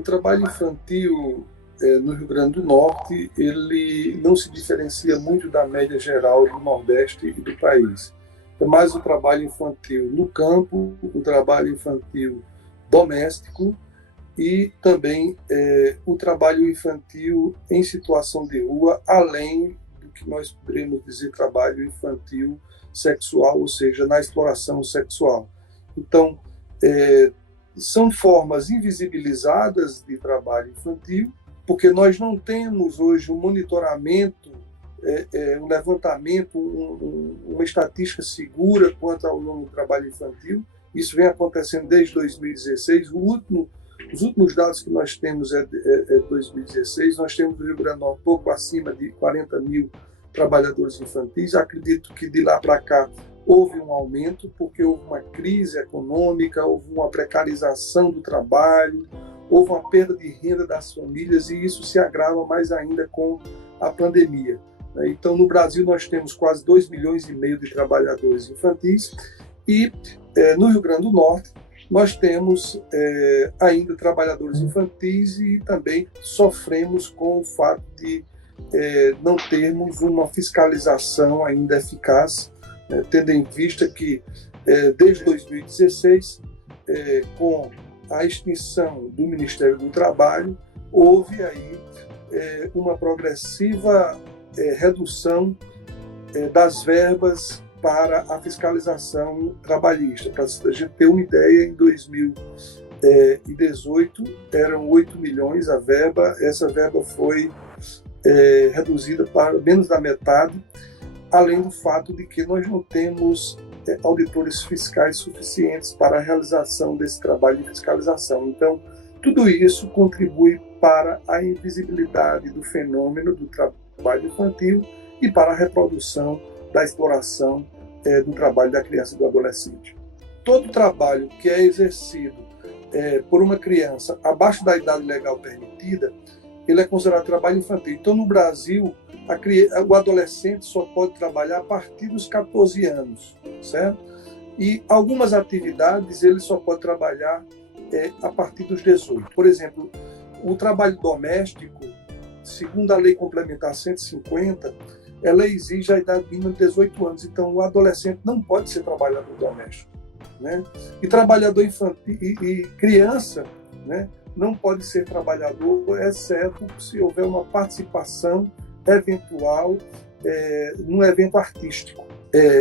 O trabalho infantil no Rio Grande do Norte, ele não se diferencia muito da média geral do Nordeste e do país. É mais o trabalho infantil no campo, o trabalho infantil doméstico e também o trabalho infantil em situação de rua, além do que nós poderíamos dizer trabalho infantil sexual, ou seja, na exploração sexual. Então, são formas invisibilizadas de trabalho infantil, porque nós não temos hoje um monitoramento, um levantamento, uma estatística segura quanto ao número de trabalho infantil. Isso vem acontecendo desde 2016. Os últimos dados que nós temos é de 2016. Nós temos no Rio Grande do Norte pouco acima de 40 mil trabalhadores infantis. Acredito que de lá para cá houve um aumento, porque houve uma crise econômica, houve uma precarização do trabalho, houve uma perda de renda das famílias, e isso se agrava mais ainda com a pandemia. Então, no Brasil, nós temos quase 2,5 milhões de trabalhadores infantis, e no Rio Grande do Norte, nós temos ainda trabalhadores infantis e também sofremos com o fato de não termos uma fiscalização ainda eficaz, tendo em vista que, desde 2016, com a extinção do Ministério do Trabalho, houve aí uma progressiva redução das verbas para a fiscalização trabalhista. Para a gente ter uma ideia, em 2018 eram 8 milhões a verba, essa verba foi reduzida para menos da metade, além do fato de que nós não temos auditores fiscais suficientes para a realização desse trabalho de fiscalização. Então, tudo isso contribui para a invisibilidade do fenômeno do trabalho infantil e para a reprodução da exploração do trabalho da criança e do adolescente. Todo trabalho que é exercido por uma criança abaixo da idade legal permitida, ele é considerado trabalho infantil. Então, no Brasil, o adolescente só pode trabalhar a partir dos 14 anos, certo? E algumas atividades ele só pode trabalhar a partir dos 18. Por exemplo, o trabalho doméstico, segundo a Lei Complementar 150, ela exige a idade mínima de 18 anos. Então, o adolescente não pode ser trabalhador doméstico, né? E trabalhador infantil e criança, né, não pode ser trabalhador, exceto se houver uma participação eventual num evento artístico.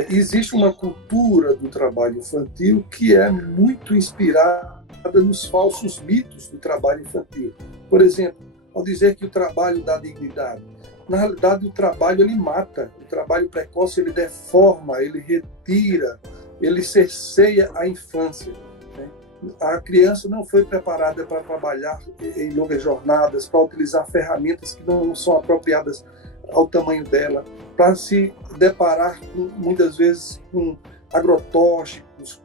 Existe uma cultura do trabalho infantil que é muito inspirada nos falsos mitos do trabalho infantil. Por exemplo, ao dizer que o trabalho dá dignidade, na realidade o trabalho ele mata, o trabalho precoce ele deforma, ele retira, ele cerceia a infância. A criança não foi preparada para trabalhar em longas jornadas, para utilizar ferramentas que não são apropriadas ao tamanho dela, para se deparar muitas vezes com agrotóxicos,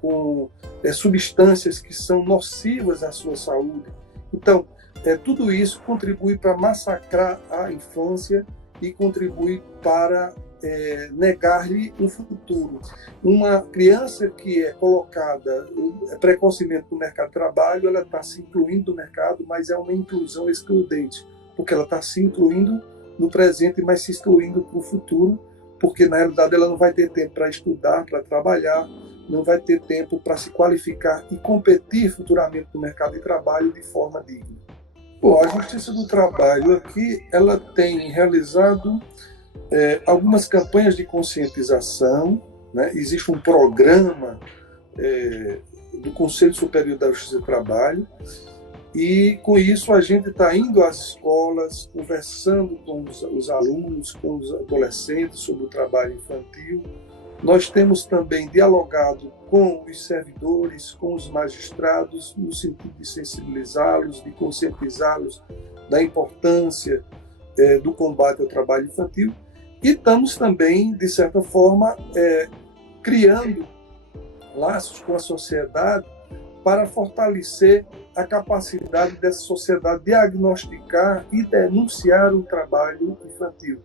com substâncias que são nocivas à sua saúde. Então, tudo isso contribui para massacrar a infância e contribui para negar-lhe um futuro. Uma criança que é colocada precocemente no mercado de trabalho, ela está se incluindo no mercado, mas é uma inclusão excludente, porque ela está se incluindo no presente, mas se excluindo para o futuro, porque na realidade ela não vai ter tempo para estudar, para trabalhar, não vai ter tempo para se qualificar e competir futuramente no mercado de trabalho de forma digna. Bom, a Justiça do Trabalho aqui, ela tem realizado algumas campanhas de conscientização, né? Existe um programa do Conselho Superior da Justiça do Trabalho, e com isso a gente está indo às escolas, conversando com os alunos, com os adolescentes sobre o trabalho infantil. Nós temos também dialogado com os servidores, com os magistrados, no sentido de sensibilizá-los, de conscientizá-los da importância do combate ao trabalho infantil. E estamos também, de certa forma, criando laços com a sociedade para fortalecer a capacidade dessa sociedade diagnosticar e denunciar o trabalho infantil.